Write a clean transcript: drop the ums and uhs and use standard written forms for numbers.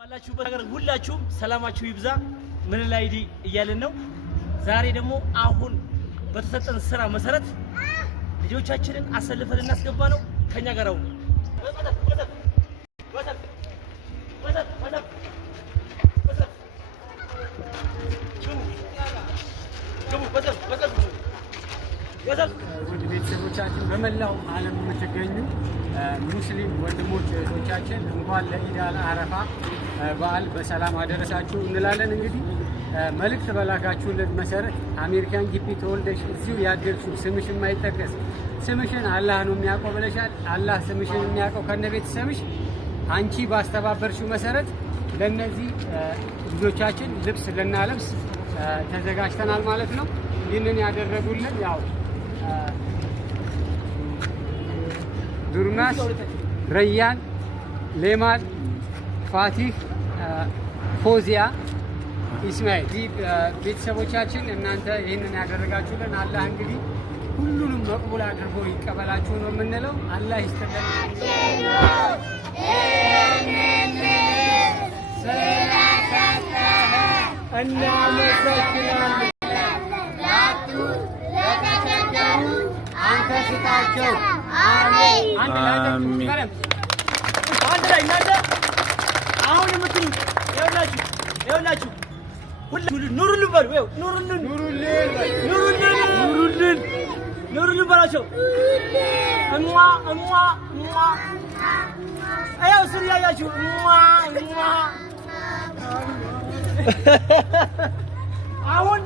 ባላችሁበት ሀገር ሁላችሁም ሰላማችሁ ይብዛ። ምን ላይ እያልን ነው። ዛሬ ደግሞ አሁን በተሰጠን ስራ መሰረት ልጆቻችንን አሰልፈን እናስገባ ነው። ከኛ ጋር ነው። ውድ ቤተሰቦቻችን በመላው ዓለም የምትገኙ ሙስሊም ወንድሞች እህቶቻችን እንኳን ለኢድ አል አረፋ በዓል በሰላም አደረሳችሁ እንላለን። እንግዲህ መልእክት በላካችሁለት መሰረት አሜሪካን ግቢ ተወልደሽ እዚሁ ያደግሽው ስምሽ የማይጠቀስ ስምሽን አላህ ነው የሚያውቀው ብለሻል። አላህ ስምሽን የሚያውቀው ከነ ቤተሰብሽ አንቺ ባስተባበርሽው መሰረት ለነዚህ ልጆቻችን ልብስ ልናለብስ ተዘጋጅተናል ማለት ነው። ይህንን ያደረጉልን ያው ዱርናስ፣ ረያን፣ ሌማን፣ ፋቲህ፣ ፎዚያ፣ ኢስማኤል ቤተሰቦቻችን እናንተ ይህንን ያደረጋችሁልን አላህ እንግዲህ ሁሉንም መቅቡል አድርጎ ይቀበላችሁ ነው የምንለው። አላህ ይስጥልን። እናመሰግናለን። አንተ ስጣቸው። አሜን። አንድ ላይ እናንተ አሁን የምትሉት ይኸውላችሁ ሁሉንም ኑሩልን በሉ። ይኸው ኑሩልን በላቸው። እማ ይኸው ስር ያያችሁ አሁን